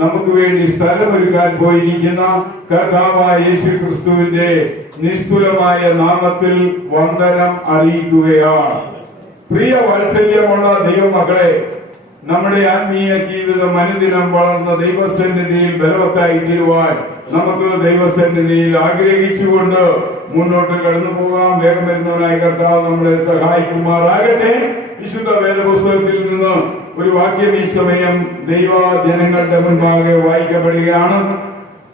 നമുക്ക് വേണ്ടി സ്ഥലമൊരുക്കാൻ പോയിരിക്കുന്ന കർത്താവായ യേശു ക്രിസ്തുവിന്റെ നിസ്തുലമായ നാമത്തിൽ വന്ദനം അറിയിക്കുകയാണ്. പ്രിയ വാത്സല്യമുള്ള ദൈവമക്കളെ, നമ്മുടെ ആത്മീയ ജീവിതം അനുദിനം വളർന്ന ദൈവസന്നിധിയിൽ ബലവത്തായി തീരുവാൻ നമുക്ക് ദൈവസന്നിധിയിൽ ആഗ്രഹിച്ചുകൊണ്ട് മുന്നോട്ട് കടന്നു പോകാം. വേഗം വരുന്നവനായ കർത്താവ് നമ്മളെ സഹായിക്കുമാറാകട്ടെ. വിശുദ്ധ വേദപുസ്തകത്തിൽ നിന്ന് ഒരു വാക്യം ഈ സമയം ദൈവ ജനങ്ങളുടെ മുൻപാകെ വായിക്കപ്പെടുകയാണ്.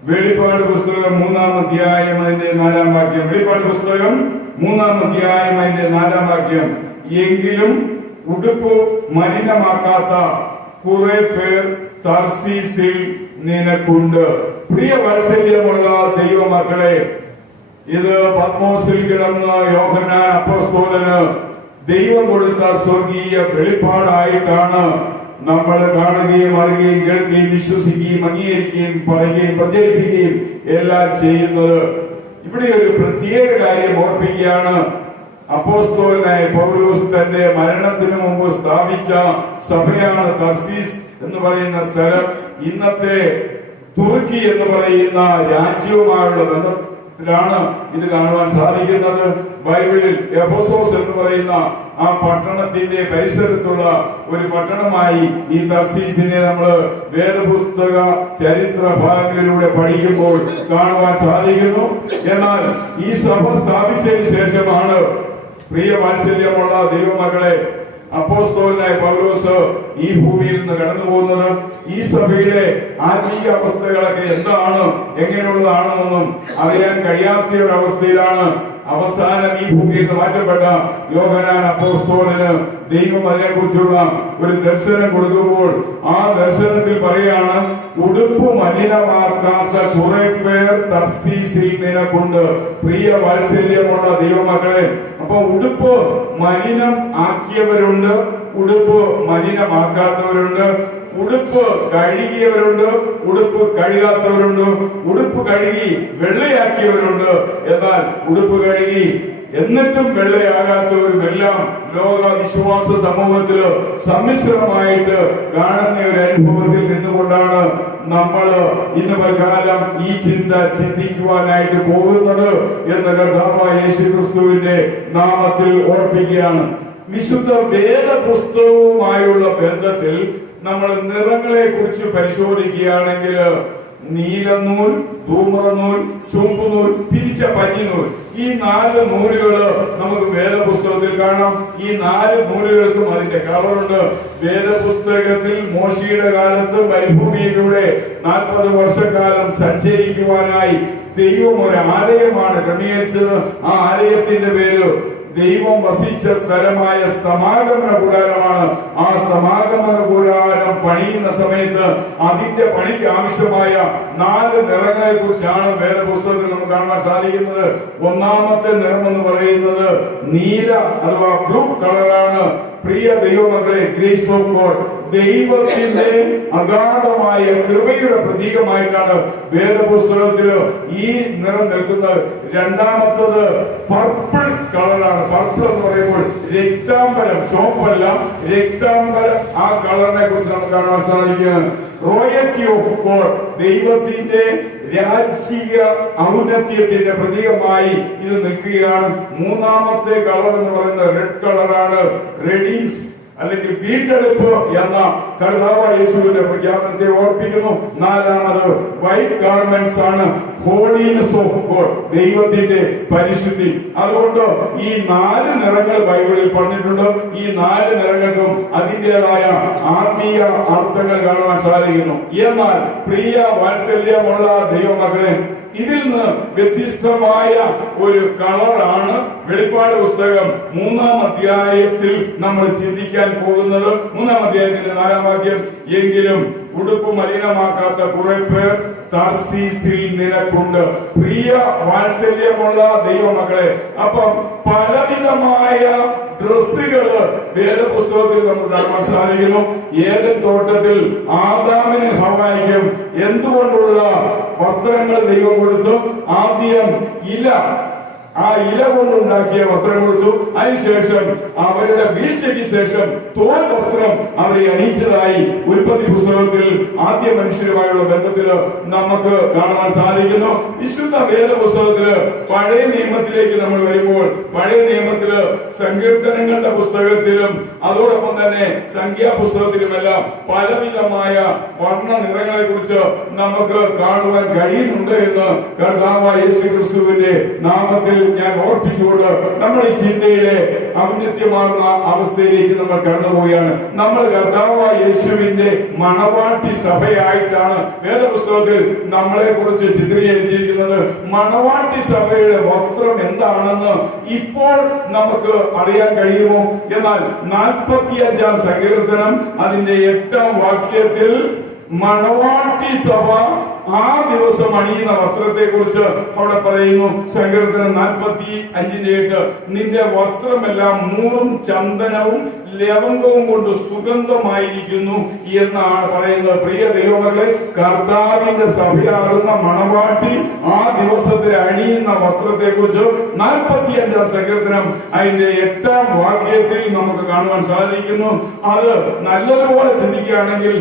വെളിപ്പാട് പുസ്തകം 3-ാം അധ്യായം അതിന്റെ 4-ാം വാക്യം. വെളിപ്പാട് പുസ്തകം 3-ാം അധ്യായം അതിന്റെ 4-ാം വാക്യം. എങ്കിലും ഉടുപ്പ് മലിനമാക്കാത്ത കുറെ പേർ തർസീസിൽ നിനക്കുണ്ട്. പ്രിയ വാത്സല്യമുള്ള ദൈവമക്കളെ, ഇത് പത്മോസിൽ കിടന്ന യോഹന്നാൻ അപ്പോസ്തലന് ദൈവം കൊടുത്ത സ്വർഗീയ വെളിപ്പാടായിട്ടാണ് നമ്മൾ കാണുകയും അറിയുകയും കേൾക്കുകയും വിശ്വസിക്കുകയും അംഗീകരിക്കുകയും പറയുകയും പ്രചരിപ്പിക്കുകയും എല്ലാം ചെയ്യുന്നത്. ഇവിടെ ഒരു പ്രത്യേക കാര്യം ഓർപ്പിക്കുകയാണ്. അപ്പോസ്തലനായ പൗലോസ് തന്റെ മരണത്തിന് മുമ്പ് സ്ഥാപിച്ച സഭയാണ് തർസീസ് എന്ന് പറയുന്ന സ്ഥലം. ഇന്നത്തെ തുർക്കി എന്ന് പറയുന്ന രാജ്യവുമായുള്ള ബന്ധത്തിലാണ് ഇത് കാണുവാൻ സാധിക്കുന്നത്. ബൈബിളിൽ എഫെസോസ് എന്ന് പറയുന്ന ആ പട്ടണത്തിന്റെ പരിസരത്തുള്ള ഒരു പട്ടണമായി ഈ തർസീസിനെ നമ്മൾ വേദപുസ്തക ചരിത്ര ഭാഗങ്ങളിലൂടെ പഠിക്കുമ്പോൾ കാണുവാൻ സാധിക്കുന്നു. എന്നാൽ ഈ സഭ സ്ഥാപിച്ചതിന് ശേഷമാണ് പ്രിയ വാത്സല്യമുള്ള ദൈവമക്കളെ അപ്പോസ്തലനായ പൗലോസ് ഈ ഭൂമിയിൽ നിന്ന് കടന്നു പോകുന്നത്. ഈ സഭയിലെ ആത്മീയ അവസ്ഥകളൊക്കെ എന്താണ്, എങ്ങനെയുള്ളതാണെന്നൊന്നും അറിയാൻ കഴിയാത്ത ഒരവസ്ഥയിലാണ് അവസാനം ഈ ഭൂമിയിൽ നിന്ന് മാറ്റപ്പെട്ട യോഹന്നാൻ അപ്പോസ്തലന് ദൈവം അതിനെക്കുറിച്ചുള്ള ഒരു ദർശനം കൊടുക്കുമ്പോൾ ആ ദർശനത്തിൽ പറയാണ്, ഉടുപ്പ് മലിനമാക്കാത്ത കുറെ പേർ തർസീസിൽ നിനക്കുണ്ട്. പ്രിയ വാത്സല്യമുള്ള ദൈവമക്കളെ, അപ്പൊ ഉടുപ്പ് മലിനം ആക്കിയവരുണ്ട്, ഉടുപ്പ് മലിനമാക്കാത്തവരുണ്ട്, ഉടുപ്പ് കഴുകിയവരുണ്ട്, ഉടുപ്പ് കഴുകാത്തവരുണ്ട്, ഉടുപ്പ് കഴുകി വെള്ളയാക്കിയവരുണ്ട്. എന്നാൽ ഉടുപ്പ് കഴുകി എന്നിട്ടും വെള്ളയാകാത്തവരുമെല്ലാം ലോക വിശ്വാസ സമൂഹത്തില് സമ്മിശ്രമായിട്ട് കാണുന്ന ഒരു അനുഭവത്തിൽ നിന്നുകൊണ്ടാണ് നമ്മൾ ഇന്ന് പ്രകാരം ഈ ചിന്ത ചിന്തിക്കുവാനായിട്ട് പോകുന്നത് എന്ന് കർത്താവായ യേശു ക്രിസ്തുവിന്റെ നാമത്തിൽ ഓർപ്പിക്കുകയാണ്. വിശുദ്ധ വേദപുസ്തകവുമായുള്ള ബന്ധത്തിൽ നമ്മൾ നിറങ്ങളെ കുറിച്ച് പരിശോധിക്കുകയാണെങ്കിൽ നീലനൂൽ, ധൂമ്രനൂൽ, ചുവപ്പുനൂൽ, പിരിച്ച പഞ്ഞിനൂൽ, ഈ 4 നൂലുകൾ നമുക്ക് വേദപുസ്തകത്തിൽ കാണാം. ഈ 4 നൂലുകൾക്കും അതിന്റെ കളറുണ്ട്. വേദപുസ്തകത്തിൽ മോശയുടെ കാലത്ത് മരുഭൂമിയിലൂടെ 40 വർഷക്കാലം സഞ്ചരിക്കുവാനായി ദൈവം ഒരു ആലയമാണ് ക്രമീകരിച്ചത്. ആ ആലയത്തിന്റെ പേര് ദൈവം വസിച്ച സ്ഥലമായ സമാഗമന കൂടാരമാണ്. ആ സമാഗമന കൂടാരം പണിയുന്ന സമയത്ത് അതിന്റെ പണിക്ക് ആവശ്യമായ 4 നിറങ്ങളെ കുറിച്ചാണ് വേദപുസ്തകത്തിൽ നമുക്ക് കാണാൻ സാധിക്കുന്നത്. ഒന്നാമത്തെ നിറം എന്ന് പറയുന്നത് നീല അഥവാ ബ്ലൂ കളറാണ്. പ്രിയ ദൈവമക്കളെ, ഗ്രേസ് ഓഫ് ഗോഡ്, ദൈവത്തിന്റെ അഗാധമായ കൃപയുടെ പ്രതീകമായിട്ടാണ് വേദപുസ്തകത്തില് ഈ നിറം നിൽക്കുന്നത്. രണ്ടാമത്തത് പർപ്പിൾ കളറാണ്. പർപ്പിൾ എന്ന് പറയുമ്പോൾ രക്താംബരം, ചോപ്പല്ല, രക്താംബരം. ആ കളറിനെ കുറിച്ച് നമുക്ക് കാണാൻ സാധിക്കും. റോയൽറ്റി ഓഫ് ഗോഡ്, ദൈവത്തിന്റെ രാജകീയ ഔന്നത്യത്തിന്റെ പ്രതീകമായി ഇത് നിൽക്കുകയാണ്. മൂന്നാമത്തെ കളർ എന്ന് പറയുന്നത് റെഡ് കളറാണ്. റെഡീസ് അല്ലെങ്കിൽ വീണ്ടെടുപ്പ് എന്ന കർത്താവായ യേശുവിന്റെ പ്രഖ്യാപനത്തെ ഓർപ്പിക്കുന്നു. നാലാമത് വൈറ്റ് ഗാർമെന്റ്സ് ആണ്. ഹോളിനെസ് ഓഫ് ഗോഡ്, ദൈവത്തിന്റെ പരിശുദ്ധി. അതുകൊണ്ട് ഈ 4 നിറങ്ങൾ ബൈബിളിൽ പറഞ്ഞിട്ടുണ്ട്. ഈ 4 നിറങ്ങൾക്കും അതിൻ്റെതായ ആത്മീയ അർത്ഥങ്ങൾ കാണുവാൻ സാധിക്കുന്നു. എന്നാൽ പ്രിയ വാത്സല്യമുള്ള ദൈവമക്കളെ, ഇതിൽ നിന്ന് വ്യത്യസ്തമായ ഒരു കളറാണ് വെളിപ്പാട് പുസ്തകം 3-ാം അധ്യായത്തിൽ നമ്മൾ ചിന്തിക്കാൻ പോകുന്നത്. 3-ാം അധ്യായത്തിന്റെ 4-ാം വാക്യം. എങ്കിലും ഉടുപ്പ് മലിനമാക്കാത്ത കുറെ പേർ തർസീസിൽ നിനക്കുണ്ട്. പ്രിയ വാത്സല്യമുള്ള ദൈവമക്കളെ, അപ്പം പലവിധമായ ഡ്രസ്സുകള് വേദപുസ്തകത്തിൽ നമുക്ക് കാണാൻ സാധിക്കുന്നു. ഏദൻ തോട്ടത്തിൽ ആദാമിന് ഹവ്വായ്ക്കും എന്തുകൊണ്ടുള്ള വസ്ത്രങ്ങൾ ദൈവം കൊടുത്തു? ആദ്യം ഇല, ആ ഇല കൊണ്ടുണ്ടാക്കിയ വസ്ത്രം കൊടുത്തു. അതിനുശേഷം അവരുടെ വീഴ്ചയ്ക്ക് ശേഷം തോൽ വസ്ത്രം അവരെ അണിയിച്ചതായി ഉൽപ്പത്തി പുസ്തകത്തിൽ ആദ്യ മനുഷ്യരുമായുള്ള ബന്ധത്തില് നമുക്ക് കാണാൻ സാധിക്കുന്നു. വിശുദ്ധ വേദ പുസ്തകത്തില് പഴയ നിയമത്തിലേക്ക് നമ്മൾ വരുമ്പോൾ പഴയ നിയമത്തില് സങ്കീർത്തനങ്ങളുടെ പുസ്തകത്തിലും അതോടൊപ്പം തന്നെ സംഖ്യാപുസ്തകത്തിലുമെല്ലാം പലവിധമായ വർണ്ണ നിറങ്ങളെ കുറിച്ച് നമുക്ക് കാണുവാൻ കഴിയുന്നുണ്ട് എന്ന് കർത്താവായ യേശുക്രിസ്തുവിന്റെ നാമത്തിൽ ഞാൻ ഓർപ്പിച്ചുകൊണ്ട് നമ്മൾ ഈ ചിന്തയിലെ ഔന്നത്യമാർന്ന അവസ്ഥയിലേക്ക് നമ്മൾ കടന്നുപോവുകയാണ്. നമ്മൾ കർത്താവായ യേശുവിന്റെ മണവാട്ടി സഭയായിട്ടാണ് വേദപുസ്തകത്തിൽ നമ്മളെ കുറിച്ച് ചിത്രീകരിച്ചിരിക്കുന്നത്. മണവാട്ടി സഭയുടെ വസ്ത്രം എന്താണെന്ന് ഇപ്പോൾ നമുക്ക് അറിയാൻ കഴിയുമോ? എന്നാൽ 45-ാം സങ്കീർത്തനം അതിന്റെ 8-ാം വാക്യത്തിൽ മണവാട്ടി സഭ ആ ദിവസം അണിയുന്ന വസ്ത്രത്തെ കുറിച്ച് അവിടെ പറയുന്നു. സങ്കീർത്തനം 45:8 നിന്റെ വസ്ത്രമെല്ലാം മൂറും ചന്ദനവും ലവംഗവും കൊണ്ട് സുഗന്ധമായിരിക്കുന്നു എന്നാണ് പറയുന്നത്. പ്രിയ ദൈവമക്കളെ, കർത്താവിന്റെ സഭയാകുന്ന മണവാട്ടി ആ ദിവസത്തിൽ അണിയുന്ന വസ്ത്രത്തെ കുറിച്ച് 45-ാം സങ്കീർത്തനം അതിന്റെ 8-ാം വാക്യത്തിൽ നമുക്ക് കാണുവാൻ സാധിക്കുന്നു. അത് നല്ലതുപോലെ ചിന്തിക്കുകയാണെങ്കിൽ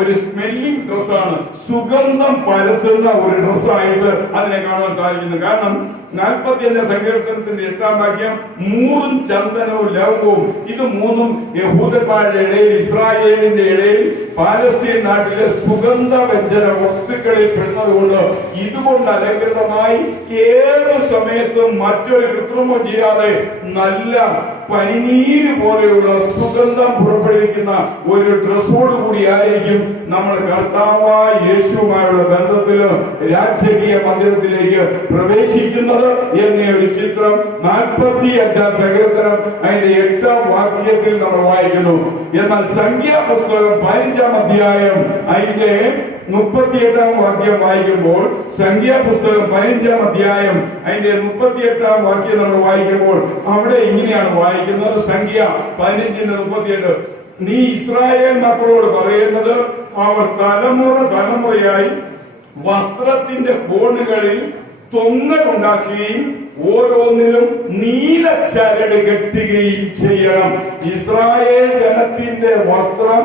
ഒരു സ്മെല്ലിംഗ് ഡ്രസ്സാണ്, സുഗന്ധം പരത്തുന്ന ഒരു ഡ്രസ്സായിട്ട് അതിനെ കാണുവാൻ സാധിക്കുന്നു. കാരണം 45-ാം സങ്കീർത്തനത്തിന്റെ 8-ാം വാക്യം മൂറും ചന്ദനവും ലവംഗവും, ഇത് മൂന്നും യഹൂദന്മാരുടെ ഇടയിൽ, ഇസ്രായേലിന്റെ ഇടയിൽ, പാലസ്തീൻ നാട്ടിലെ സുഗന്ധ വ്യഞ്ജന വസ്തുക്കളിൽ പെടുന്നതുകൊണ്ട് ഇതുകൊണ്ട് അലങ്കൃതമായി ഏത് സമയത്തും മറ്റൊരു കൃത്രിമം ചെയ്യാതെ നല്ല പനിനീര് പോലെയുള്ള സുഗന്ധം പുറപ്പെടുവിക്കുന്ന ഒരു ഡ്രസ്സോട് കൂടിയായിരിക്കും നമ്മൾ കർത്താവായ യേശുവുമായുള്ള ബന്ധത്തില് രാജകീയ മന്ദിരത്തിലേക്ക് പ്രവേശിക്കുന്നത് എന്ന ഒരു ചിത്രം 45-ാം സങ്കീർത്തനം അതിന്റെ 8-ാം വാക്യത്തിൽ നമ്മൾ വായിക്കുന്നു. എന്നാൽ സംഖ്യാപുസ്തകം 15-ാം അധ്യായം അതിന്റെ 38-ാം വാക്യം വായിക്കുമ്പോൾ, സംഖ്യാപുസ്തകം 15-ാം അധ്യായം അതിന്റെ 38-ാം വാക്യം നമ്മൾ വായിക്കുമ്പോൾ അവിടെ ഇങ്ങനെയാണ് വായിക്കുന്നത്. സംഖ്യ 15:38 നീ ഇസ്രായേൽ മക്കളോട് പറയുന്നത് അവർ തലമുറ തലമുറയായി വസ്ത്രത്തിന്റെ കോണുകളിൽ തൊങ്ങലുണ്ടാക്കുകയും ഓരോന്നിലും നീല ചരട് കെട്ടുകയും ചെയ്യണം. ഇസ്രായേൽ ജനത്തിന്റെ വസ്ത്രം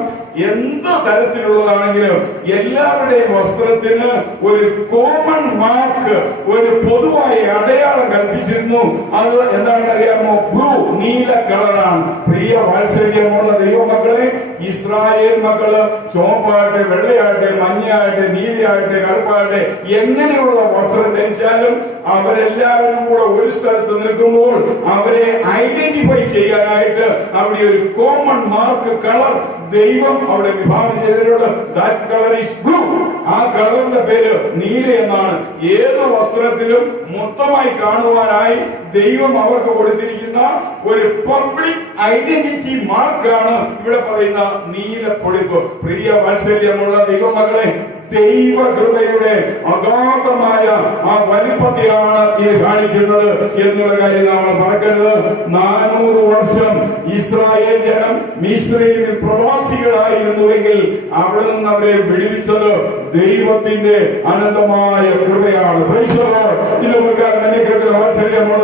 എന്ത് തരത്തിലുള്ളതാണെങ്കിലും എല്ലാവരുടെയും വസ്ത്രത്തിന് ഒരു കോമൺ മാർക്ക്, ഒരു പൊതുവായ അടയാളം കൽപ്പിച്ചിരുന്നു. അത് എന്താണെന്ന് അറിയാമോ? ബ്ലൂ, നീല കളറാണ്. പ്രിയ വാത്സല്യമുള്ള ദൈവമക്കളെ, ഇസ്രായേൽ മക്കള് ചുവപ്പാകട്ടെ, വെള്ളയാകട്ടെ, മഞ്ഞയാകട്ടെ, നീലയാകട്ടെ, കറുപ്പാകട്ടെ, എങ്ങനെയുള്ള വസ്ത്രം ധരിച്ചാലും അവരെല്ലാവരും കൂടെ ഒരു സ്ഥലത്ത് നിൽക്കുമ്പോൾ അവരെ ഐഡന്റിഫൈ ചെയ്യാനായിട്ട് അവിടെ ഒരു കോമൺ മാർക്ക്, കളർ ദൈവം അവിടെ വിഭാവനം ചെയ്തിട്ടുണ്ട്. That colour is blue. ആ കളറിന്റെ പേര് നീല എന്നാണ്. ഏത് വസ്ത്രത്തിലും മൊത്തമായി കാണുവാനായി ദൈവം അവർക്ക് കൊടുത്തിരിക്കുന്ന ഒരു പബ്ലിക് ഐഡന്റിറ്റി മാർക്കാണ് ഇവിടെ പറയുന്ന നീല പൊടിപ്പ്. പ്രിയ വാത്സല്യമുള്ള ദൈവമക്കളെ, ദൈവകൃപയുടെ അഗാധമായ ആ വലിപ്പത്തെയാണ് ഇത് കാണിക്കുന്നത് എന്നുള്ള കാര്യം നമ്മൾ മറക്കരുത്. 400 വർഷം ഇസ്രായേൽ ജനം മിസ്രയീമിൽ പ്രവാസികളായിരുന്നുവെങ്കിൽ അവിടെ നിന്ന് അവരെ വിടുവിച്ചത് ദൈവത്തിന്റെ അനന്തമായ കൃപയാണ്.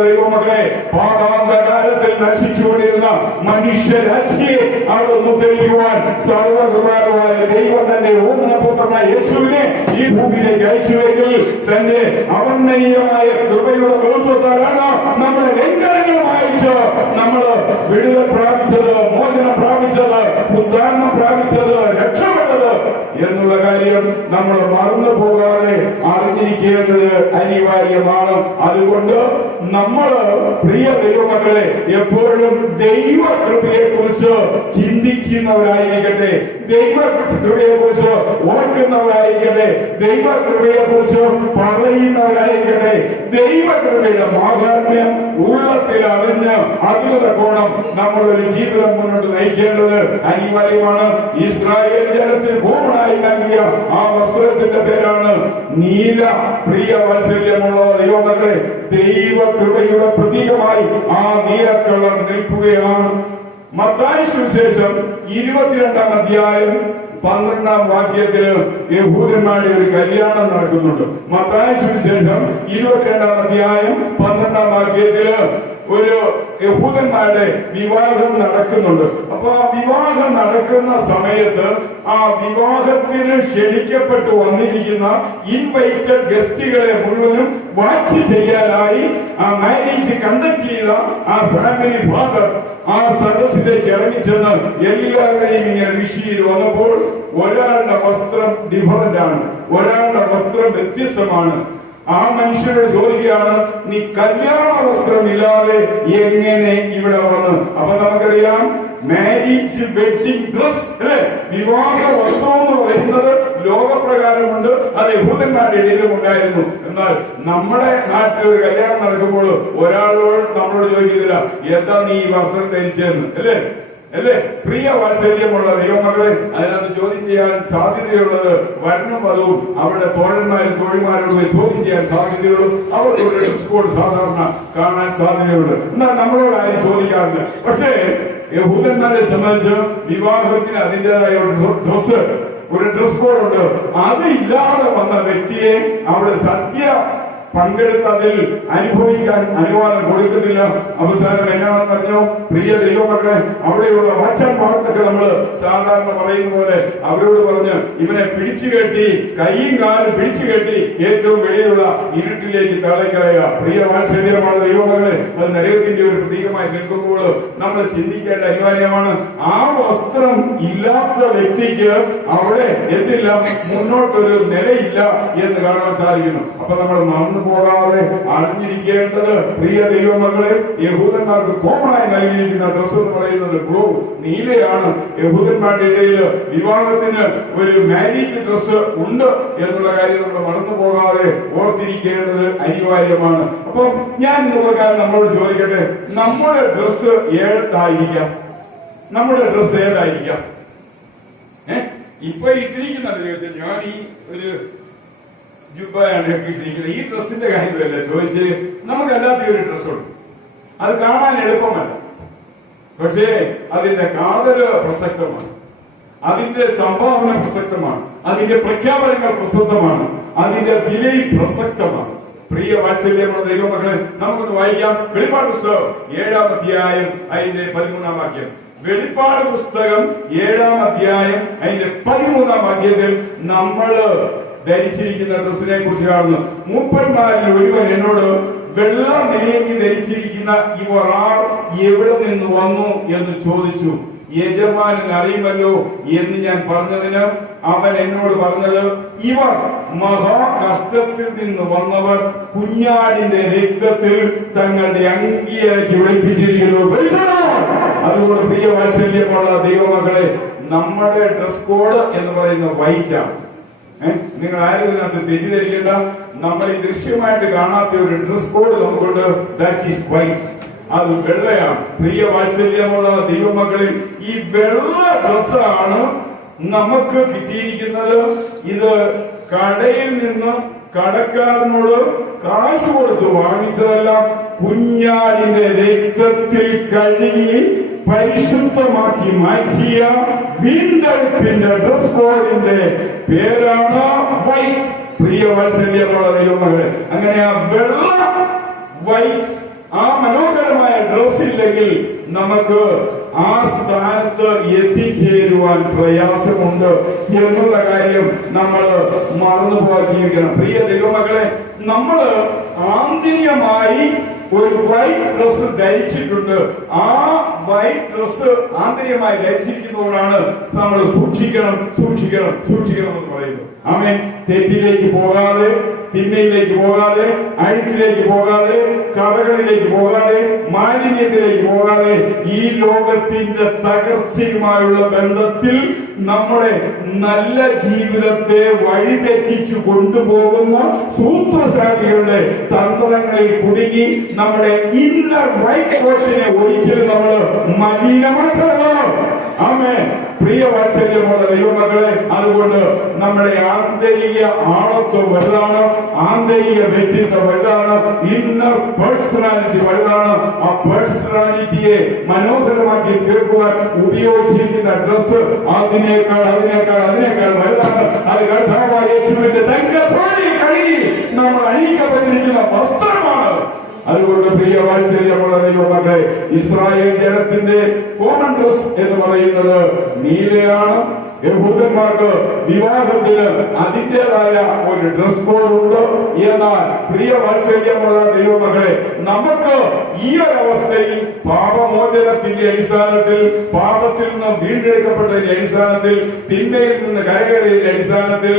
ദൈവമക്കളെ, പാതാന്തകാലത്തിൽ നശിച്ചുകൊണ്ടിരുന്ന മനുഷ്യരാശിയെ അവിടെ ഉദ്ധരിക്കുവാൻ സർവകൃപാലുവായ ദൈവം തന്നെ ഓമനപുത്രനായ യേശുവിനെ ഈ ഭൂമിയിലേക്ക് അയച്ചുവെങ്കിൽ തന്റെ അവർണ്ണനീയമായ കൃപയുടെ ബഹുത്വത്താലാണ് നമ്മുടെ ലംഘനങ്ങൾ വായിച്ച് നമ്മൾ വിടുതൽ പ്രാപിച്ചത്, മോചനം പ്രാപിച്ചത്, ഉദ്ധാരണം പ്രാപിച്ചത്, രക്ഷപ്പെട്ടത് എന്നുള്ള കാര്യം നമ്മൾ മറന്നു പോകാതെ അറിഞ്ഞിരിക്കേണ്ടത് അനിവാര്യമാണ്. അതുകൊണ്ട് നമ്മൾ പ്രിയ ദൈവമക്കളെ എപ്പോഴും ദൈവകൃപയെ കുറിച്ച് ചിന്തിക്കുന്നവരായിരിക്കട്ടെ, ദൈവകൃപയെ കുറിച്ച് ഓർക്കുന്നവരായിരിക്കട്ടെ, ദൈവകൃപയെ കുറിച്ച് പറയുന്നവരായിരിക്കട്ടെ. ദൈവകൃപയുടെ മാഹാത്മ്യം ഉള്ളത്തിൽ അറിഞ്ഞ് അതിലൂടെ കോണം നമ്മളൊരു ജീവിതം മുന്നോട്ട് നയിക്കേണ്ടത് അനിവാര്യമാണ്. ഇസ്രായേൽ ജനത്തിൽ പൂർണ്ണമായി നൽകിയ ആ വസ്ത്രത്തിന്റെ പേരാണ് നീല. പ്രിയ വാത്സല്യമുള്ള ദൈവമക്കളെ, ദൈവകൃപയുടെ പ്രതീകമായി ആ നീല കളർ നിൽക്കുകയാണ്. മത്തായി സുവിശേഷം 22-ാം അധ്യായം 12-ാം വാക്യത്തില് യഹൂദന്മാരുടെ ഒരു കല്യാണം നടക്കുന്നുണ്ട്. മത്തായി സുവിശേഷം 22-ാം അധ്യായം 12-ാം വാക്യത്തില് ഒരു യഹൂദന്മാരുടെ വിവാഹം നടക്കുന്നുണ്ട്. അപ്പൊ ആ വിവാഹം നടക്കുന്ന സമയത്ത് ആ വിവാഹത്തിന് ക്ഷണിക്കപ്പെട്ടു വന്നിരിക്കുന്ന ഇൻവൈറ്റഡ് ഗസ്റ്റുകളെ മുഴുവനും വാച്ച് ചെയ്യാനായി ആ മാരേജ് കണ്ടക്ട് ചെയ്ത ആ ഫാമിലി ഫാദർ ആ സദസ്സിലേക്ക് ഇറങ്ങിച്ചെന്ന് എല്ലാവരെയും ഇങ്ങനെ വിഷ് ചെയ്ത് വന്നപ്പോൾ ഒരാളുടെ വസ്ത്രം ഡിഫറന്റ് ആണ്, ഒരാളുടെ വസ്ത്രം വ്യത്യസ്തമാണ്. ആ മനുഷ്യരോട് ചോദിക്കുകയാണ്, നീ കല്യാണ വസ്ത്രമില്ലാതെ എങ്ങനെ ഇവിടെ വന്ന്? അപ്പൊ നമുക്കറിയാം മാരേജ് വെഡിങ് ഡ്രസ് അല്ലെ, വിവാഹ വസ്ത്രം എന്ന് പറയുന്നത് ലോകപ്രകാരമുണ്ട്, അത് യഹൂദന്മാരുടെ ഇടയിലും ഉണ്ടായിരുന്നു. എന്നാൽ നമ്മുടെ നാട്ടിൽ ഒരു കല്യാണം നടക്കുമ്പോൾ ഒരാളോട് നമ്മളോട് ചോദിക്കുന്നില്ല എന്താ നീ ഈ വസ്ത്രം ധരിച്ചതെന്ന്, അല്ലേ അല്ലേ? പ്രിയ വാത്സല്യമുള്ള ദൈവമക്കളെ, അതിനകത്ത് ചോദ്യം ചെയ്യാൻ സാധ്യതയുള്ളത് വരനും വധുവും അവരുടെ തോഴന്മാരും തോഴിമാരോട് ചോദ്യം ചെയ്യാൻ സാധ്യതയുള്ളൂ. അവരുടെ ഡ്രസ് കോഡ് സാധാരണ കാണാൻ സാധ്യതയുണ്ട്. എന്നാൽ നമ്മളോട് ആരും ചോദിക്കാറില്ല. പക്ഷേ യഹൂദന്മാരെ സംബന്ധിച്ച് വിവാഹത്തിന് അതിൻ്റെതായ ഒരു ഡ്രസ് കോഡ് ഉണ്ട്. അത് ഇല്ലാതെ വന്ന വ്യക്തിയെ അവിടെ സദ്യ പങ്കെടുത്ത് അതിൽ അനുഭവിക്കാൻ അനുവാദം കൊടുക്കുന്നില്ല. അവസാനം എന്നാണെന്ന് പറഞ്ഞോ, പ്രിയ ദൈവമക്കളെ, അവിടെയുള്ള വാച്ചന്മാർക്കൊക്കെ നമ്മൾ സാധാരണ പറയുന്ന പോലെ അവരോട് പറഞ്ഞ് ഇവനെ പിടിച്ചു കെട്ടി കൈയും കാലും പിടിച്ചു കെട്ടി ഏറ്റവും വെളിയിലുള്ള ഇരുട്ടിലേക്ക് തള്ളിക്കളയുക. പ്രിയ വാത്സല്യമാണ് ദൈവമക്കളെ, അത് നരകത്തിന്റെ ഒരു പ്രതീകമായി നിൽക്കുമ്പോൾ നമ്മൾ ചിന്തിക്കേണ്ട അനിവാര്യമാണ്. ആ വസ്ത്രം ഇല്ലാത്ത വ്യക്തിക്ക് അവിടെ എത്തില്ല, മുന്നോട്ടൊരു നിലയില്ല എന്ന് കാണാൻ സാധിക്കുന്നു. അപ്പൊ നമ്മൾ മറന്നു പോകാതെ അറിഞ്ഞിരിക്കേണ്ടത്, പ്രിയ ദൈവമക്കളെ, യഹൂദന്മാർക്ക് കോമണായി നൽകിയിരിക്കുന്ന ഡ്രസ് എന്ന് പറയുന്നത് ബ്ലൂ, നീലയാണ്. യഹൂദന്മാരുടെ ഇടയിൽ വിവാഹത്തിന് ഒരു മാരേജ് ഡ്രസ് ഉണ്ട് എന്നുള്ള കാര്യം നമ്മൾ മറന്നു പോകാതെ ഓർത്തിരിക്കേണ്ടത് അനിവാര്യമാണ്. അപ്പൊ ഞാൻ ഇന്നത്തെ കാലം നമ്മളോട് ചോദിക്കട്ടെ, നമ്മുടെ ഡ്രസ് ഏതായിരിക്കാം? നമ്മുടെ ഡ്രസ് ഏതായിരിക്കാം? ഇപ്പൊ ഇട്ടിരിക്കുന്നത് ഞാൻ ഈ ഒരു ജുബയാണ് ഇട്ടിരിക്കുന്നത്, ഈ ഡ്രസ്സിന്റെ കാര്യമല്ല ചോദിച്ച്. നമുക്കല്ലാത്ത ഒരു ഡ്രസ്സുണ്ട്, അത് കാണാൻ എളുപ്പമല്ല, പക്ഷേ അതിന്റെ കാതല് പ്രസക്തമാണ്, അതിന്റെ സംഭാവന പ്രസക്തമാണ്, അതിന്റെ പ്രഖ്യാപനങ്ങൾ പ്രസക്തമാണ്, അതിന്റെ വില പ്രസക്തമാണ്. പ്രിയ വാത്സല്യമുള്ള ദൈവമക്കളെ, നമുക്കൊന്ന് വായിക്കാം. വെളിപ്പാട് പുസ്തകം 7-ാം അധ്യായം അതിന്റെ 13-ാം വാക്യം. വെളിപ്പാട് പുസ്തകം 7-ാം അധ്യായം അതിന്റെ 13-ാം വാക്യത്തിൽ നമ്മള് ധരിച്ചിരിക്കുന്ന ഡ്രസ്സിനെ കുറിച്ച് കാണുന്നു. മൂപ്പന്മാരിൽ ഒരുവൻ എന്നോട്, വെള്ള നിലയ്ക്ക് ധരിച്ചിരിക്കുന്ന ഇവർ ആർ, എവിടെ നിന്ന് വന്നു എന്ന് ചോദിച്ചു. യജമാനൻ അറിയുമല്ലോ എന്ന് ഞാൻ പറഞ്ഞതിന് അവൻ എന്നോട് പറഞ്ഞത്, ഇവർ മഹാകഷ്ടത്തിൽ നിന്ന് വന്നവർ കുഞ്ഞാടിന്റെ രക്തത്തിൽ തങ്ങളുടെ അങ്കിയാക്കി വെളുപ്പിച്ചിരിക്കുന്നു. അതുകൊണ്ട് പ്രിയ വാത്സല്യമുള്ള ദൈവമക്കളെ, നമ്മുടെ ഡ്രസ് കോഡ് എന്ന് പറയുന്നത് വൈറ്റ് ആണ്. നിങ്ങൾ ആരും ഇതിനകത്ത് തെറ്റിദ്ധരിക്കേണ്ട. നമ്മൾ ഈ ദൃശ്യമായിട്ട് കാണാത്ത ഒരു ഡ്രസ് കോഡ് നമുക്കുണ്ട്, ദാറ്റ് ഈസ് വൈറ്റ്. അത് വെള്ളയാണ്. പ്രിയ വാത്സല്യമുള്ള ദൈവമക്കളെ, ഈ വെള്ള ഡ്രസ്സാണ് നമുക്ക് കിട്ടിയിരിക്കുന്നത്. ഇത് കടയിൽ നിന്ന് കടക്കാരനോട് കാശ് കൊടുത്ത് വാങ്ങിച്ചതല്ല, കുഞ്ഞാടിന്റെ രക്തത്തിൽ കഴുകി പരിശുദ്ധമാക്കി മാറ്റിയ വീണ്ടെടുപ്പിന്റെ ഡ്രസ് കോഡിന്റെ പേരാണ് വൈറ്റ്. പ്രിയ വാത്സല്യമുള്ള ദൈവമക്കളെ, അങ്ങനെ ആ വെള്ള വൈറ്റ്, ആ മനോഹരമായ ഡ്രസ് ഇല്ലെങ്കിൽ നമുക്ക് ആ സ്ഥാനത്ത് എത്തിച്ചേരുവാൻ പ്രയാസമുണ്ട് എന്നുള്ള കാര്യം നമ്മൾ മറന്നു പോകാതിരിക്കണം. പ്രിയ ദൈവമക്കളെ, നമ്മള് ആന്തരികമായി ഒരു വൈറ്റ് ഡ്രസ് ധരിച്ചിട്ടുണ്ട്. ആ വൈറ്റ് ഡ്രസ് ആന്തരികമായി ധരിച്ചിരിക്കുന്നതുകൊണ്ടാണ് നമ്മൾ സൂക്ഷിക്കണം സൂക്ഷിക്കണം സൂക്ഷിക്കണം എന്ന് പറയുന്നത്. ആമേൻ. തെറ്റിലേക്ക് പോകാതെ, തിന്മയിലേക്ക് പോകാതെ, അഴുക്കിലേക്ക് പോകാതെ, കടകളിലേക്ക് പോകാതെ, മാലിന്യത്തിലേക്ക് പോകാതെ, ഈ ലോകത്തിന്റെ തകർച്ചയുമായുള്ള ബന്ധത്തിൽ നമ്മുടെ നല്ല ജീവിതത്തെ വഴിതെറ്റിച്ചു കൊണ്ടുപോകുന്ന സൂത്രശാലികളുടെ തന്ത്രങ്ങളിൽ കുടുങ്ങി നമ്മുടെ ഇന്നർ വൈറ്റ് കോട്ടിനെ ഒരിക്കലും നമ്മൾ മലിനമാക്കരുത്. ആമേൻ. പ്രിയ വാത്സല്യമുള്ള ദൈവമക്കളെ, അതുകൊണ്ട് നമ്മുടെ ആന്തരിക ആളത്വം വലുതാണ്, ആന്തരിക വ്യക്തിത്വം വലുതാണ്, ഇന്നർ പേഴ്സണാലിറ്റി വലുതാണ്. ആ പേഴ്സണാലിറ്റിയെ മനോഹരമാക്കി തീർക്കുവാൻ ഉപയോഗിച്ചിരിക്കുന്ന ഡ്രസ് അതിനേക്കാൾ വലുതാണ്. അത് കർത്താവായ യേശുവിന്റെ തങ്കത്തോടെ കഴുകി നമ്മൾ അണിയിക്കപ്പെട്ടിരിക്കുന്ന വസ്ത്രമാണ്. അതുകൊണ്ട് പ്രിയ വാത്സല്യമുള്ള ദൈവമക്കളെ, ഇസ്രായേൽ ജനത്തിന്റെ കോമൺ ഡ്രസ് എന്ന് പറയുന്നത് നീലയാണ്. യഹൂദന്മാർക്ക് വിവാഹത്തിന് അതിൻ്റെതായ ഒരു ഡ്രസ് കോഡ് ഉണ്ട്. എന്നാൽ പ്രിയ വാത്സല്യമുള്ള ദൈവമക്കളെ, നമുക്ക് ഈ ഒരു അവസ്ഥയിൽ പാപമോചനത്തിന്റെ അടിസ്ഥാനത്തിൽ, പാപത്തിൽ നിന്ന് വീണ്ടെടുക്കപ്പെട്ടതിന്റെ അടിസ്ഥാനത്തിൽ, തിന്മയിൽ നിന്ന് കരകയറിയതിന്റെ അടിസ്ഥാനത്തിൽ,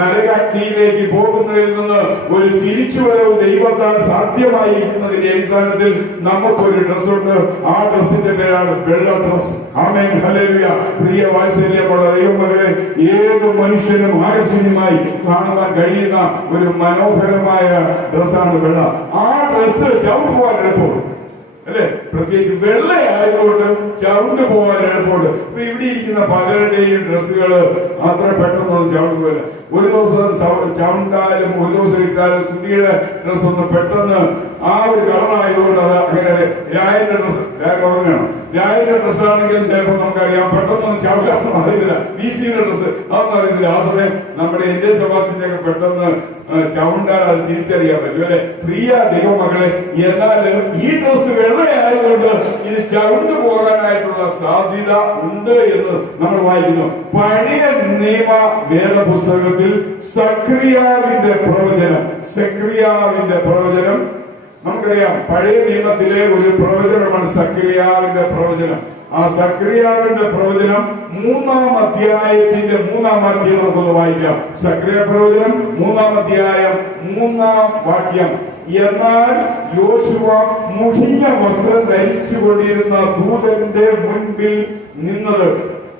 നരകാഗ്നിയിലേക്ക് പോകുന്നതിൽ നിന്ന് ഒരു തിരിച്ചുവരവ് ദൈവത്താൽ സാധ്യമായിരിക്കുന്നതിന്റെ അടിസ്ഥാനത്തിൽ നമുക്കൊരു ഡ്രസ്സുണ്ട്. ആ ഡ്രസ്സിന്റെ പേരാണ് വെള്ള ഡ്രസ്. ആമേൻ, ഹല്ലേലൂയ. പ്രിയ വാത്സല്യമുള്ള ദൈവമക്കളെ, ഏത് മനുഷ്യനും ആകർഷണീയമായി കാണുവാൻ കഴിയുന്ന ഒരു മനോഹരമായ ഡ്രസ്സാണ് വെള്ള. ആ ഡ്രസ്സ് ചവിട്ടുവാൻ എളുപ്പമുണ്ട് അല്ലെ? പ്രത്യേകിച്ച് വെള്ളയായതുകൊണ്ട് ചവിട്ട് പോകാൻ എളുപ്പമുണ്ട്. ഇപ്പൊ ഇവിടെ ഇരിക്കുന്ന പലരുടെയും ഡ്രസ്സുകൾ അത്ര പെട്ടെന്നൊന്നും ചവിട്ടുകയില്ല. ഒരു ദിവസം ചവിട്ടാലും ഒരു ദിവസം ഇട്ടാലും സുധിയുടെ ഡ്രസ് ഒന്ന് പെട്ടെന്ന് ആ ഒരു കളറായതുകൊണ്ട് അത് അങ്ങനെ രായന്റെ ഡ്രസ് വേണം. രായന്റെ ഡ്രസ്സാണെങ്കിലും ചിലപ്പോൾ നമുക്കറിയാം പെട്ടെന്നൊന്നും ചവിട്ടാനൊന്നും അറിയില്ല. വി സിയുടെ ഡ്രസ് അതൊന്നും അറിയത്തില്ല. ആ സമയം നമ്മുടെ ഇന്ത്യൻ സെബാസ്റ്റ്യന്റെ ഒക്കെ പെട്ടെന്ന് ചവിണ്ടാൽ അത് തിരിച്ചറിയാൻ പറ്റും അല്ലെ? പ്രിയ ദൈവമക്കളെ, എന്നാൽ ഈ ഡ്രസ് വെള്ളയായതുകൊണ്ട് ഇത് ചവിണ്ടു പോകാനായിട്ടുള്ള സാധ്യത ഉണ്ട് എന്ന് നമ്മൾ വായിക്കുന്നു. പഴയ നിയമ വേദപുസ്തകത്തിൽ സക്രിയാവിന്റെ പ്രവചനം നമുക്കറിയാം. പഴയ നിയമത്തിലെ ഒരു പ്രവചനമാണ് സക്രിയാവിന്റെ പ്രവചനം. ആ സക്രിയാവിന്റെ പ്രവചനം 3-ാം അധ്യായത്തിന്റെ 3-ാം വാക്യം നമുക്കൊന്ന് വായിക്കാം. സക്രിയ പ്രവചനം 3-ാം അധ്യായം 3-ാം വാക്യം. എന്നാൽ യോശുവ മുഷിഞ്ഞ വസ്ത്രം ധരിച്ചുകൊണ്ടിരുന്ന ദൂതന്റെ മുൻപിൽ നിന്നത്.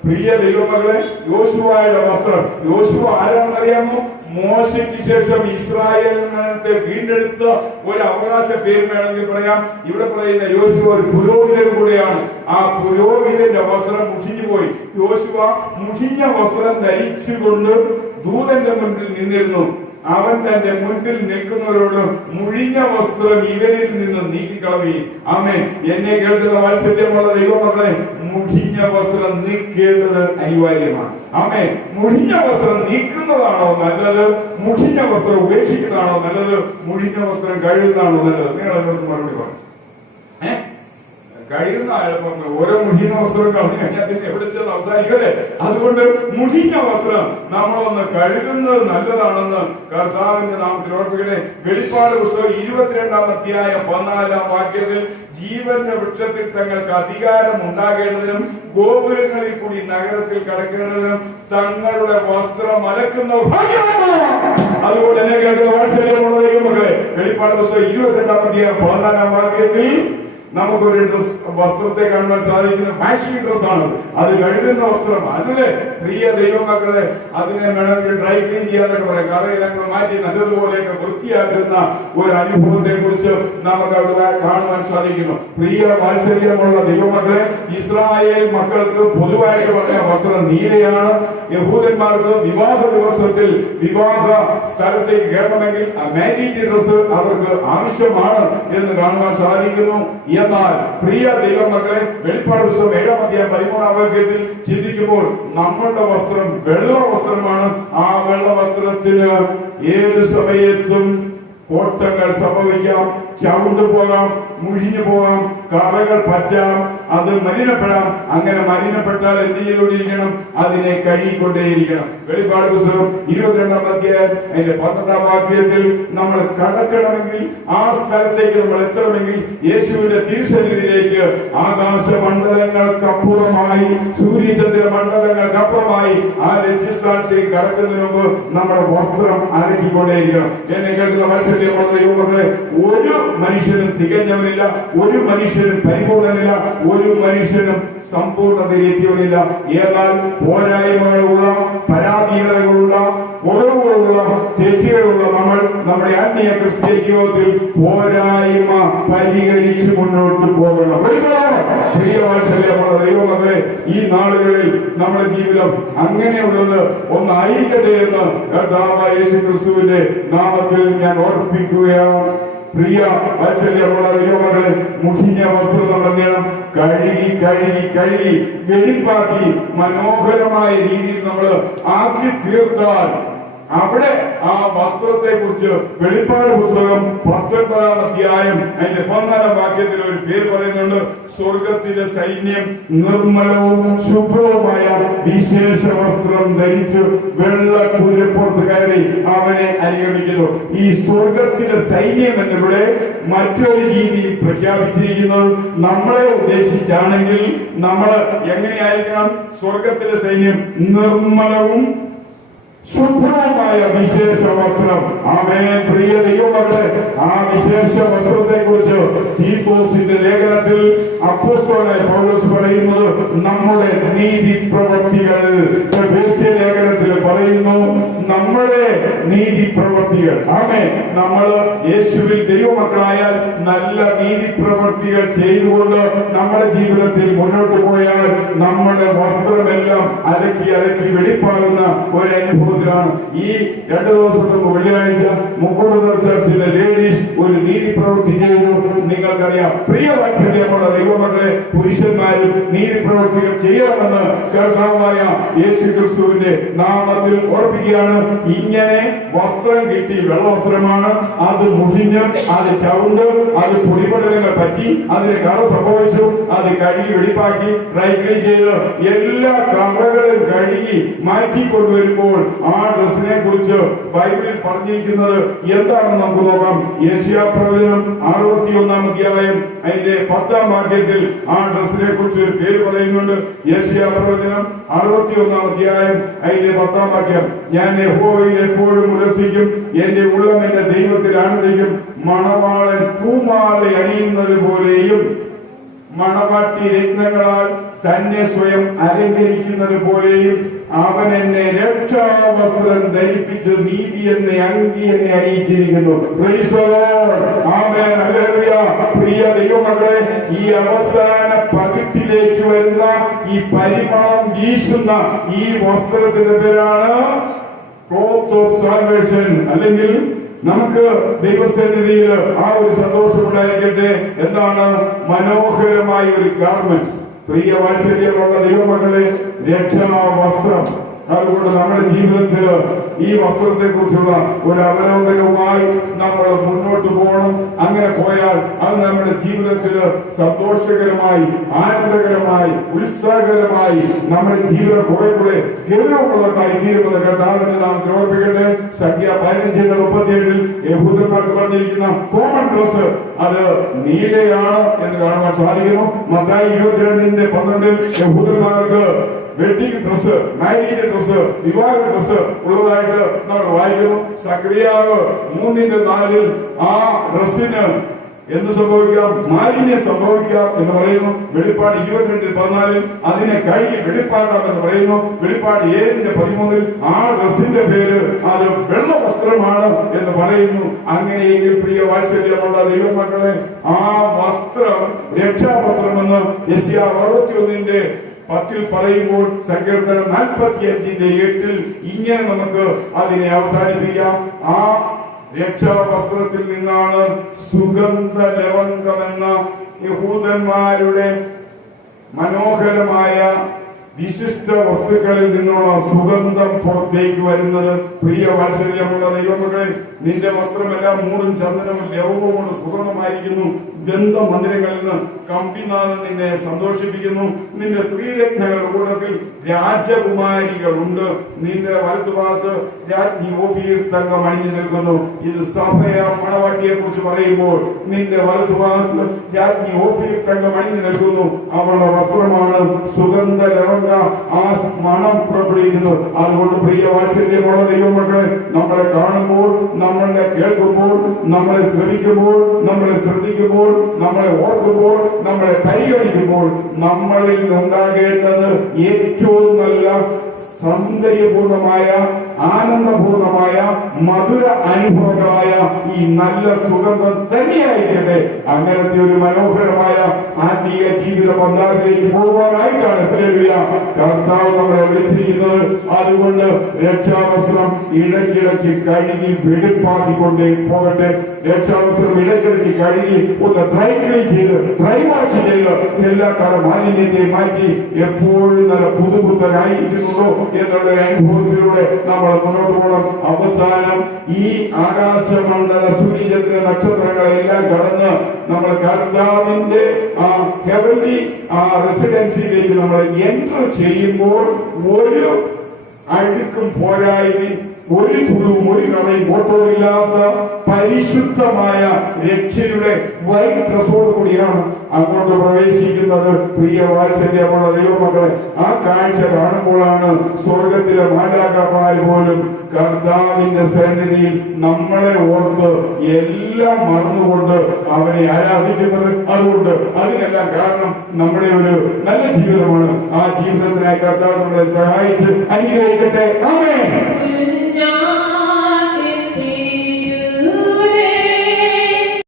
പ്രിയ ദൈവമകളെ, യോശുവയുടെ വസ്ത്രം. യോശുവ ആരാണെന്നറിയാമോ? മോശയ്ക്ക് ശേഷം ഇസ്രായേലിനെ വീണ്ടെടുത്ത ഒരു അവകാശ പേര് വേണമെങ്കിൽ പറയാം. ഇവിടെ പറയുന്ന യോശുവ ഒരു പുരോഹിതൻ കൂടെയാണ്. ആ പുരോഹിതന്റെ വസ്ത്രം മുഷിഞ്ഞു പോയി. യോശുവ മുഷിഞ്ഞ വസ്ത്രം ധരിച്ചുകൊണ്ട് ദൂതന്റെ മുൻപിൽ നിന്നിരുന്നു. അവൻ തന്റെ മുൻപിൽ നിൽക്കുന്നവരോട് മുഴിഞ്ഞ വസ്ത്രം ഇവരിൽ നിന്ന് നീക്കിക്കളയുകയും. ആമേൻ. എന്നെ കേൾക്കുന്ന വാത്സല്യമുള്ള ദൈവമക്കളെ, മുഴിഞ്ഞ വസ്ത്രം നീക്കേണ്ടത് അനിവാര്യമാണ്. ആമേൻ. മുഴിഞ്ഞ വസ്ത്രം നീക്കുന്നതാണോ നല്ലത്? മുഴിഞ്ഞ വസ്ത്രം ഉപേക്ഷിക്കുന്നതാണോ നല്ലത്? മുഴിഞ്ഞ വസ്ത്രം കഴുകുന്നതാണോ നല്ലത്? നിങ്ങൾ എന്നോട് മറുപടി പറഞ്ഞു. കഴിയുന്ന ഓരോ മുഷിഞ്ഞ വസ്ത്രം കളഞ്ഞു കഴിഞ്ഞാൽ പിന്നെ എവിടെ ചെന്ന് അവസാനിക്കല്ലേ? അതുകൊണ്ട് മുഷിഞ്ഞ വസ്ത്രം നമ്മളൊന്ന് കഴുകുന്നത് നല്ലതാണെന്ന് കർത്താവിന്റെ നാമത്തിൽ ഓർപ്പിക്കണേ. വെളിപ്പാട് പുസ്തകം 22-ാം അധ്യായം 14-ാം വാക്യത്തിൽ ജീവന്റെ വൃക്ഷത്തിൽ തങ്ങൾക്ക് അധികാരം ഉണ്ടാകേണ്ടതിനും ഗോപുരങ്ങളിൽ കൂടി നഗരത്തിൽ കടക്കേണ്ടതിനും തങ്ങളുടെ വസ്ത്രം അലക്കുന്നവർ ഭാഗ്യവാന്മാർ. അതുകൊണ്ട് എന്നെ കേൾക്കുന്ന വാത്സല്യമുള്ള ദൈവമക്കളെ, വെളിപ്പാട് പുസ്തകം 22-ാം അധ്യായം 14-ാം വാക്യത്തിൽ നമുക്കൊരു വസ്ത്രത്തെ കാണുവാൻ സാധിക്കുന്ന ഫാഷൻ ഡ്രസ്സാണ്. അത് കഴുകുന്ന വസ്ത്രം അതല്ലേ? പ്രിയ ദൈവമക്കളെ, അതിനെ വേണമെങ്കിൽ ഡ്രൈ ക്ലീൻ ചെയ്യാനൊക്കെ പറയാം. കറയിലങ്ങൾ മാറ്റി നല്ലതുപോലെയൊക്കെ വൃത്തിയാക്കുന്ന ഒരു അനുഭവത്തെ കുറിച്ച് നമുക്ക് അവിടെ കാണുവാൻ സാധിക്കുന്നു. പ്രിയ വാത്സല്യമുള്ള ദൈവമക്കളെ, ഇസ്രായേൽ മക്കൾക്ക് പൊതുവായിട്ട് പറഞ്ഞ വസ്ത്രം നീലയാണ്. യഹൂദന്മാർക്ക് വിവാഹ ദിവസത്തിൽ വിവാഹ സ്ഥലത്തേക്ക് കയറണമെങ്കിൽ മാരിയേജ് ഡ്രസ് അവർക്ക് ആവശ്യമാണ് എന്ന് കാണുവാൻ സാധിക്കുന്നു. എന്നാൽ പ്രിയ ദൈവമക്കളെ, വെളിപ്പാട് പുസ്തകം 7-ാം അധ്യായം 13-ാം വാക്യത്തിൽ ചിന്തിക്കുമ്പോൾ നമ്മളുടെ വസ്ത്രം വെള്ള വസ്ത്രമാണ്. ആ വെള്ള വസ്ത്രത്തിന് ഏത് സമയത്തും കോട്ടങ്ങൾ സംഭവിക്കാം, ചവിണ്ടു പോകാം, മുഴിഞ്ഞു പോകാം, കറകൾ പറ്റാം, അത് മലിനപ്പെടാം. അങ്ങനെ മലിനപ്പെട്ടാൽ എന്ത് ചെയ്തുകൊണ്ടിരിക്കണം? അതിനെ കഴുകിക്കൊണ്ടേയിരിക്കണം. വെളിപ്പാട് പുസ്തകം 22-ാം അധ്യായം അതിന്റെ 12-ാം വാക്യത്തിൽ നമ്മൾ കടക്കണമെങ്കിൽ, ആ സ്ഥലത്തേക്ക് നമ്മൾ എത്തണമെങ്കിൽ, യേശുവിന്റെ തിരുസന്നിധിയിലേക്ക് ആകാശമണ്ഡലങ്ങൾക്കപ്പുറമായി, സൂര്യചന്ദ്ര മണ്ഡലങ്ങൾക്കപ്പുറമായി ആ ലക്ഷ്യസ്ഥാനത്തേക്ക് കടക്കുന്നതിന് മുമ്പ് നമ്മുടെ വസ്ത്രം അലക്കിക്കൊണ്ടേയിരിക്കണം. എന്നെ കേൾക്കുന്ന വാത്സല്യമുള്ള ദൈവമക്കളെ, ഒരു മനുഷ്യനും തികഞ്ഞവനില്ല, ഒരു മനുഷ്യനും പരിപൂർണനില്ല, ഒരു മനുഷ്യനും സമ്പൂർണ്ണതയിലെത്തിയവനില്ല. എന്നാൽ പോരായ്മകളുള്ള, പരാധീനതകളുള്ള, കുറവുകളുള്ള, തെറ്റുകളുള്ള നമ്മൾ നമ്മുടെ ആത്മീയ ക്രിസ്തീയ ജീവിതത്തിൽ പോരായ്മ പരിഹരിച്ച് മുന്നോട്ട് പോകണം. പ്രിയവാത്സല്യമുള്ള ദൈവമക്കളെ, ഈ നാളുകളിൽ നമ്മുടെ ജീവിതം അങ്ങനെയുള്ളത് ഒന്നായിരിക്കട്ടെ എന്ന് കർത്താവായ യേശു ക്രിസ്തുവിന്റെ നാമത്തിൽ ഞാൻ ഓർപ്പിക്കുകയാണ്. പ്രിയ വാത്സല്യമുള്ള ദൈവമക്കളെ, മുഷിഞ്ഞ വസ്ത്രം നമ്മൾ കഴുകി വെടിപ്പാക്കി മനോഹരമായ രീതിയിൽ നമ്മൾ ആക്കി തീർത്താൽ അവിടെ ആ വസ്ത്രത്തെ കുറിച്ച് വെളിപ്പാട് പുസ്തകം 19-ാം അധ്യായം അതിന്റെ 14-ാം വാക്യത്തിൽ ഒരു പേര് പറയുന്നുണ്ട്. സ്വർഗത്തിലെ സൈന്യം നിർമ്മലവും ശുഭ്രവുമായ വിശേഷ വസ്ത്രം ധരിച്ച് വെള്ള കുതിരപ്പുറത്ത് കയറി അവനെ അനുഗമിക്കുന്നു. ഈ സ്വർഗത്തിലെ സൈന്യം എന്നിവിടെ മറ്റൊരു രീതിയിൽ പ്രഖ്യാപിച്ചിരിക്കുന്നത് നമ്മളെ ഉദ്ദേശിച്ചാണെങ്കിൽ നമ്മൾ എങ്ങനെയായിരിക്കണം? സ്വർഗത്തിലെ സൈന്യം നിർമ്മലവും ശുഭ്രമായ വിശേഷ വസ്ത്രം. ആമേൻ. പ്രിയ ദൈവമക്കളെ, ആ വിശേഷ വസ്ത്രത്തെ കുറിച്ച് തീത്തോസിന്റെ ലേഖനത്തിൽ അപ്പോസ്തലനായ പൗലോസ് പറയുന്നത് നമ്മുടെ നീതി പ്രവൃത്തികൾ. ലേഖനത്തിൽ പറയുന്നു നമ്മുടെ നീതി പ്രവൃത്തികൾ. ആമേൻ. നമ്മൾ യേശുവിൽ ദൈവമക്കളായാൽ നല്ല നീതി പ്രവൃത്തികൾ ചെയ്തുകൊണ്ട് നമ്മുടെ ജീവിതത്തിൽ മുന്നോട്ട് പോയാൽ നമ്മുടെ വസ്ത്രമെല്ലാം അലക്കി വെളിപ്പാകുന്ന ഒരു അനുഭവത്തിലാണ്. ഈ 2 ദിവസത്തിന് വെള്ളിയാഴ്ച മുക്കൂടുതൽ ചർച്ചിലെ ലേഡീസ് ഒരു നീതി പ്രവൃത്തി ചെയ്തു. നിങ്ങൾക്കറിയാം, പ്രിയ വാത്സല്യമുള്ള ദൈവമക്കളെ, പുരുഷന്മാരും നീതി പ്രവൃത്തികൾ ചെയ്യണമെന്ന് കർത്താവായ യേശു ക്രിസ്തുവിന്റെ നാമത്തിൽ ഓർപ്പിക്കുകയാണ്. ഇങ്ങനെ വസ്ത്രം കിട്ടി, വെള്ളവസ്ത്രമാണ്, അത് മുഷിഞ്ഞ്, അത് ചവിണ്ട്, അത് പൊടിപടലങ്ങൾ പറ്റി, അതിന് കറ സംഭവിച്ചു, അത് കഴുകി വെടിപ്പാക്കി ഡ്രൈ ക്ലീൻ ചെയ്ത് എല്ലാ കറകളും കഴുകി മാറ്റിക്കൊണ്ടുവരുമ്പോൾ ആ ഡ്രസ്സിനെ കുറിച്ച് ബൈബിളിൽ പറഞ്ഞിരിക്കുന്നത് എന്താണെന്ന് നമുക്ക് നോക്കാം. യെശയ്യാ പ്രവചനം 61-ാം അധ്യായം അതിന്റെ 10-ാം വാക്യത്തിൽ ആ ഡ്രസ്സിനെ കുറിച്ച് ഒരു പേര് പറയുന്നുണ്ട്. യെശയ്യാ പ്രവചനം 61-ാം അധ്യായം അതിന്റെ 10-ാം വാക്യം: ഞാൻ യഹോവയിൽ എപ്പോഴും ഉല്ലസിക്കും, എന്റെ ഉള്ളം എന്റെ ദൈവത്തിൽ ആനന്ദിക്കും. മണവാളൻ പൂമാല അണിയുന്നത് പോലെയും മണവാട്ടി രത്നങ്ങളാൽ തന്നെ സ്വയം അലങ്കരിക്കുന്നത് പോലെയും അവൻ എന്നെ രക്ഷാവസ്ത്രം ധരിപ്പിച്ച് നീതി എന്നെ അങ്കി എന്നെ അണിയിച്ചിരിക്കുന്നു. പ്രിയ ദൈവമക്കളെ, ഈ അവസാന പകിട്ടിലേക്ക് വരുന്ന ഈ പരിമളം വീശുന്ന ഈ വസ്ത്രത്തിന്റെ പേരാണ് ക്ലോത്ത് ഓഫ് സാൽവേഷൻ. അല്ലെങ്കിൽ നമുക്ക് ദൈവസന്നിധിയിൽ ആ ഒരു സന്തോഷം ഉണ്ടായിരിക്കട്ടെ. എന്താണ്? മനോഹരമായ ഒരു ഗാർമെന്റ്സ്. പ്രിയ വാത്സല്യമുള്ള ദൈവമക്കളെ, രക്ഷാ വസ്ത്രം. അതുകൊണ്ട് നമ്മുടെ ജീവിതത്തിൽ ഈ വസ്ത്രത്തെ കുറിച്ചുള്ള ഒരു അവലോകനവുമായി നമ്മൾ മുന്നോട്ട് പോകണം. അങ്ങനെ പോയാൽ അത് നമ്മുടെ ജീവിതത്തിൽ സന്തോഷകരമായി, ആനന്ദകരമായി, ഉത്സാഹകരമായി നമ്മുടെ ജീവിതം കുറെ കൂടെ ഗൗരവമുള്ളതായി തീരുമെന്ന് കർത്താവിനെ നാം ഓർപ്പിക്കട്ടെ. സംഖ്യ 15:37 യഹൂദന്മാർക്ക് പറഞ്ഞിരിക്കുന്ന കോമൺ ഡ്രസ് അത് നീലയാണ് എന്ന് കാണുവാൻ സാധിക്കുന്നു. മത്തായി 22:12 യഹൂദന്മാർക്ക് വെഡിങ് ഡ്രസ്, മാരേജ് ഡ്രസ്, വിവാഹ ഡ്രസ് ഉള്ളതായിട്ട് നമ്മൾ വായിക്കുന്നു. സക്രിയാവ് 3:4 ആ ഡ്രസ്സിന് എന്ത് സംഭവിക്കാം? മാലിന്യം സംഭവിക്കാം എന്ന് പറയുന്നു. വെളിപ്പാട് 22:14 അതിനെ കഴുകി വെളിപ്പാടാം എന്ന് പറയുന്നു. വെളിപ്പാട് 7:13 ആ ഡ്രസ്സിന്റെ പേര് അത് വെള്ള വസ്ത്രമാണ് എന്ന് പറയുന്നു. അങ്ങനെയെങ്കിൽ പ്രിയ വാത്സല്യമുള്ള ദൈവമക്കളെ, ആ വസ്ത്രം രക്ഷാവസ്ത്രമെന്ന് യെശയ്യാ 61:10 പറയുമ്പോൾ സങ്കീർത്തനം 45:8 ഇങ്ങനെ നമുക്ക് അതിനെ അവസാനിപ്പിക്കാം. ആ രക്ഷാവസ്ത്രത്തിൽ നിന്നാണ് സുഗന്ധ ലവംഗമെന്ന യഹൂദന്മാരുടെ മനോഹരമായ വിശിഷ്ട വസ്തുക്കളിൽ നിന്നുള്ള സുഗന്ധം പുറത്തേക്ക് വരുന്നത്. പ്രിയ വാത്സല്യമുള്ള ദൈവമക്കളെ, നിന്റെ വസ്ത്രമെല്ലാം മൂടും ചന്ദനവും ലവവും കൊണ്ട് സുഗന്ധമായിരിക്കുന്നു. ഗന്ധമന്ദിരങ്ങളിൽ നിന്ന് കമ്പിനാഥൻ നിന്നെ സന്തോഷിപ്പിക്കുന്നു. നിന്റെ സ്ത്രീരത്നങ്ങളുടെ കൂട്ടത്തിൽ രാജകുമാരികളുണ്ട്. നിന്റെ വലതുഭാഗത്ത് രാജ്ഞി ഓഫീർ തങ്കം അണിഞ്ഞു നിൽക്കുന്നു. ഇത് സഭയ മണവാട്ടിയെ കുറിച്ച് പറയുമ്പോൾ നിന്റെ വലതുഭാഗത്ത് രാജ്ഞി ഓഫീർ തങ്കം അണിഞ്ഞു നിൽക്കുന്നു. അവളുടെ വസ്ത്രമാണ് സുഗന്ധ ലവംഗ, ആ മണം പുറപ്പെടുവിക്കുന്നു. അതുകൊണ്ട് പ്രിയ വാത്സല്യമുള്ള ദൈവമക്കളെ, നമ്മളെ കാണുമ്പോൾ, നമ്മളെ കേൾക്കുമ്പോൾ, നമ്മളെ ശ്രമിക്കുമ്പോൾ, നമ്മളെ ശ്രദ്ധിക്കുമ്പോൾ, നമ്മളെ ഓർക്കുമ്പോൾ, നമ്മളെ പരിഗണിക്കുമ്പോൾ നമ്മളിൽ ഉണ്ടാകേണ്ടത് ഏറ്റവും നല്ല സൗന്ദര്യപൂർണമായ, ആനന്ദപൂർണമായ, മധുര അനുഭവങ്ങളായ ഈ നല്ല സുഗന്ധം തന്നെയായിരിക്കട്ടെ. അങ്ങനത്തെ ഒരു മനോഹരമായ ആത്മീയ ജീവിത പന്ഥാവിലേക്ക് പോകാനായിട്ടാണ് കർത്താവ് നമ്മളെ വിളിച്ചിരിക്കുന്നത്. അതുകൊണ്ട് രക്ഷാവസ്ത്രം ഇടയ്ക്കിടയ്ക്ക് കഴുകി വെടിപ്പാക്കിക്കൊണ്ടേ പോകട്ടെ. രക്ഷാവസ്ത്രം ഇടയ്ക്കിടയ്ക്ക് കഴുകി ഒന്ന് ഡ്രൈ ക്ലീൻ ചെയ്ത്, ഡ്രൈ വാഷ് ചെയ്ത് എല്ലാ കാല മാലിന്യത്തെ മാറ്റി എപ്പോഴും നല്ല പുതുപുത്തനായിരിക്കുന്നുണ്ടോ എന്നുള്ള അനുഭവത്തിലൂടെ നമ്മൾ മുന്നോട്ട് പോകണം. അവസാനം ഈ ആകാശമണ്ഡല സൂര്യചന്ദ്ര നക്ഷത്രങ്ങളെല്ലാം കടന്ന് നമ്മൾ കർത്താവിന്റെ ആ ഹെവൻലി ആ റെസിഡൻസിയിലേക്ക് നമ്മൾ എൻറ്റർ ചെയ്യുമ്പോൾ ഒരു അഴുക്കും പോരായ്മയും ഒരു ചുളിവും ഒരു കറയും കോട്ടവുമില്ലാത്ത പരിശുദ്ധമായ രക്ഷയുടെ വൈറ്റ് ഡ്രസ്സോട് കൂടിയാണ് അങ്ങോട്ട് പ്രവേശിക്കുന്നത്. പ്രിയ വാത്സല്യമുള്ള ദൈവമക്കളെ, ആ കാഴ്ച കാണുമ്പോഴാണ് സ്വർഗത്തിലെ മാലാഖമാർ പോലും കർത്താവിന്റെ സന്നിധിയിൽ നമ്മളെ ഓർത്ത് എല്ലാം മറന്നുകൊണ്ട് അവനെ ആരാധിക്കുന്നത്. അതുകൊണ്ട് അതിനെല്ലാം കാരണം നമ്മുടെ ഒരു നല്ല ജീവിതമാണ്. ആ ജീവിതത്തിനായി കർത്താവ് നമ്മളെ സഹായിച്ച് അനുഗ്രഹിക്കട്ടെ. ആമേൻ.